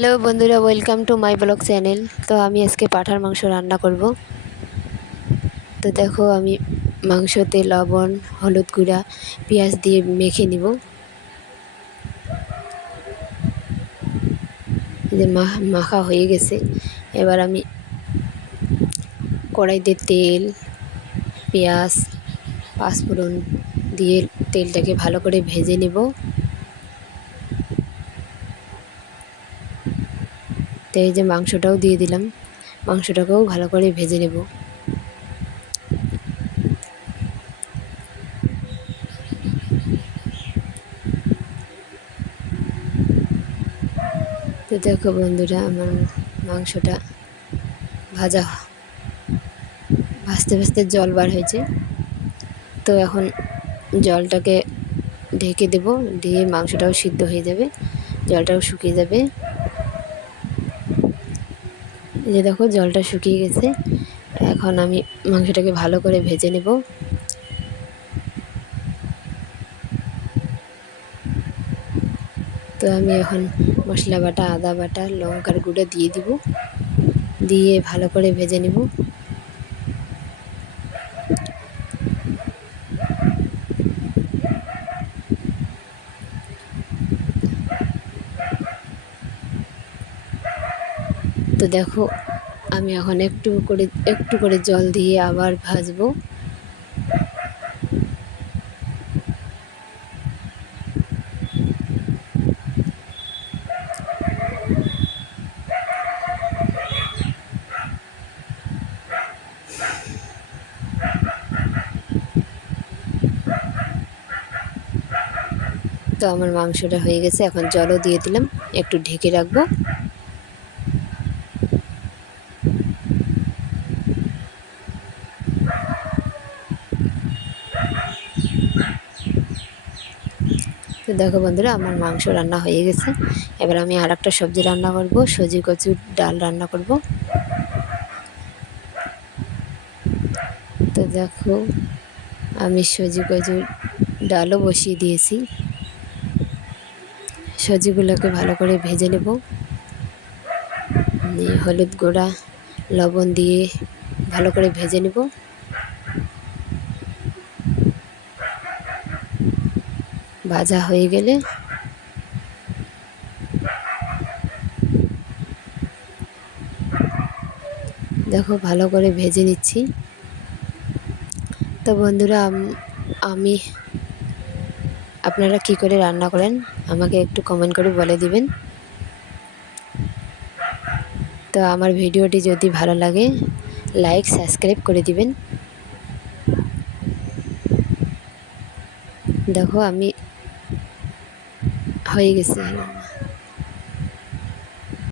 Hello বন্ধুরা welcome to my blog channel তো আমি আজকে পাঠার মাংস রান্না করব। তো দেখো আমি মাংসতে লবণ, হলুদ গুঁড়া, পেঁয়াজ দিয়ে মেখে নিব। যে মাখা হয়ে গেছে। এবার আমি কড়াইতে তেল, পেঁয়াজ, পাঁচফোড়ন দিয়ে তেলটাকে ভালো করে ভেজে নেব। তো এই যে মাংসটাও দিয়ে দিলাম। মাংসটাকেও ভালো করে ভেজে নেব। তো দেখো বন্ধুরা, আমার মাংসটা ভাজা ভাজতে ভাজতে জল বার হয়েছে। তো এখন জলটাকে ঢেকে দেব, দিয়ে মাংসটাও সিদ্ধ হয়ে যাবে, জলটাও শুকিয়ে যাবে। যে দেখো, জলটা শুকিয়ে গেছে। এখন আমি মাংসটাকে ভালো করে ভেজে নেব। তো আমি এখন মশলা বাটা, আদা বাটা, লঙ্কার গুঁড়ো দিয়ে দিব। দিয়ে ভালো করে ভেজে নেব। তো দেখো, আমি এখন একটু করে একটু করে জল দিয়ে আবার ভাজবো। তো আমার মাংসটা হয়ে গেছে, এখন জলও দিয়ে দিলাম, একটু ঢেকে রাখব। তো দেখো বন্ধুরা, আমার মাংস রান্না হয়ে গেছে। এবার আমি আর একটা সবজি রান্না করব সজি কচুর ডাল রান্না করব। তো দেখো, আমি সজি কচুর ডালও বসিয়ে দিয়েছি। সজিগুলোকে ভালো করে ভেজে নেব। হলুদ গুঁড়া, লবণ দিয়ে ভালো করে ভেজে নেব। ভাজা হয়ে গেলে দেখো ভালো করে ভেজে নিচ্ছি। তো বন্ধুরা, আমি আপনারা কি করে রান্না করেন আমাকে একটু কমেন্ট করে বলে দিবেন। তো আমার ভিডিওটি যদি ভালো লাগে লাইক সাবস্ক্রাইব করে দিবেন। দেখো আমি হয়ে গেছে।